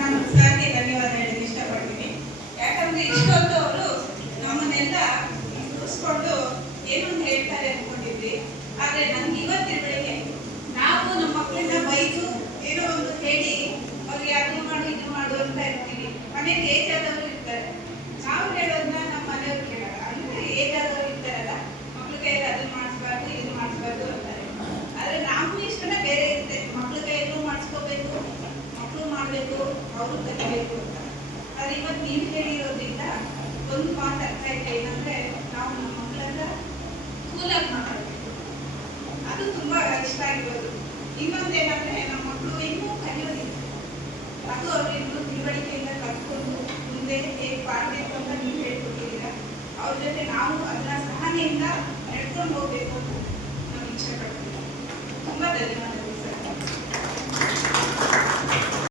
ನಾನು ಸರ್ಗೆ ಧನ್ಯವಾದ ಹೇಳಕ್ಕೆ ಇಷ್ಟಪಡ್ತೀನಿ. ಯಾಕಂದ್ರೆ ಇಷ್ಟೊಂದು ಅವರು ನಮ್ಮನ್ನೆಲ್ಲ ಕೂರಿಸ್ಕೊಂಡು ಏನೊಂದು ಹೇಳ್ತಾರೆ ಅನ್ಕೊಂಡಿದ್ವಿ. ಆದ್ರೆ ನಮ್ಗೆ ಇವತ್ತಿನ ಬೆಳಿಗ್ಗೆ ನಾವು ನಮ್ಮ ಮಕ್ಕಳನ್ನ ಬೈದು ಏನೋ ಒಂದು ಹೇಳಿ ಅವ್ರಿಗೆ ಅದನ್ನು ಮಾಡು ಇದು ಮಾಡು ಅಂತ ಇರ್ತೀವಿ. ಮನೆಗೆ ಏಜ್ ಆದವರು ಇರ್ತಾರೆ, ನಾವು ಹೇಳೋದನ್ನ ನಮ್ಮ ಮನೆಯವ್ರು ಕೇಳಲ್ಲ. ಅಂದ್ರೆ ಏಜ್ ಆದವರು ಇರ್ತಾರಲ್ಲ, ಮಕ್ಳ ಕೈಯಲ್ಲಿ ಅದನ್ನ ಮಾಡಿಸ್ಬಾರ್ದು ಇದು ಮಾಡಿಸ್ಬಾರ್ದು ಅಂತಾರೆ. ಆದ್ರೆ ನಮ್ಮ ಇಷ್ಟನ ಬೇರೆ ಇರುತ್ತೆ. ಮಕ್ಳ ಕೈಯಲ್ಲೂ ಮಾಡಿಸ್ಕೋಬೇಕು, ಮಕ್ಕಳು ಮಾಡಬೇಕು, ಅವರು ಕಲಿಬೇಕು ಅಂತ. ಆದ್ರೆ ಇವತ್ತು ನೀವು ಹೇಳಿರೋದ್ರಿಂದ ಒಂದು ಮಾತು ಅರ್ಥ ಆಯ್ತು. ಏನಂದ್ರೆ ನಾವು ನಮ್ಮ ಮಕ್ಕಳನ್ನ ಕೂಲಾಗಿ ಮಾತಾಡಬೇಕು. ಅದು ತುಂಬಾ ಇಷ್ಟ ಆಗಿರೋದು. ಇನ್ನೊಂದೇನಂದ್ರೆ ನಮ್ಮ ಮಕ್ಕಳು ಇನ್ನೂ ಕಲಿಯೋದಿಲ್ಲ, ಅದು ಅವ್ರು ಇನ್ನೂ ತಿಳುವಳಿಕೆಯಿಂದ ಕಲ್ತ್ಕೊಂಡು ಮುಂದೆ ಹೇಗೆ ಮಾಡಬೇಕು ಅಂತ ನೀವು ಹೇಳ್ಕೊಟ್ಟಿದ್ದೀರಾ. ಅವ್ರ ಜೊತೆ ನಾವು ಅದನ್ನ ಸಹನೆಯಿಂದ ನಡ್ಕೊಂಡು ಹೋಗ್ಬೇಕು ಅಂತ ನಾವು ಇಚ್ಛೆ ಪಡ್ತೀವಿ. ತುಂಬಾ ಧನ್ಯವಾದ.